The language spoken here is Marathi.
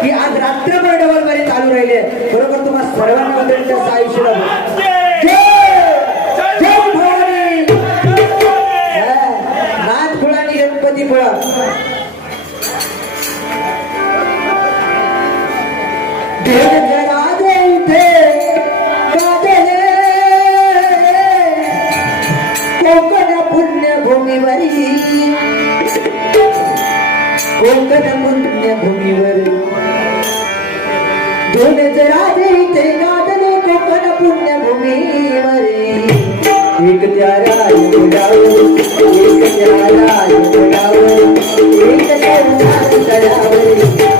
की आज रात्रभर डबल मध्ये चालू राहिले बरोबर तुम्हाला सर्वांना त्यांच्या आयुष्य नाथ फुलानी गणपती फुला कोकण पुण्यभूमीवरी कोकण पुण्यभूमीवर दोन राजे इथे गाजले कोकण पुण्यभूमीवरी एक त्याला एक त्याला एक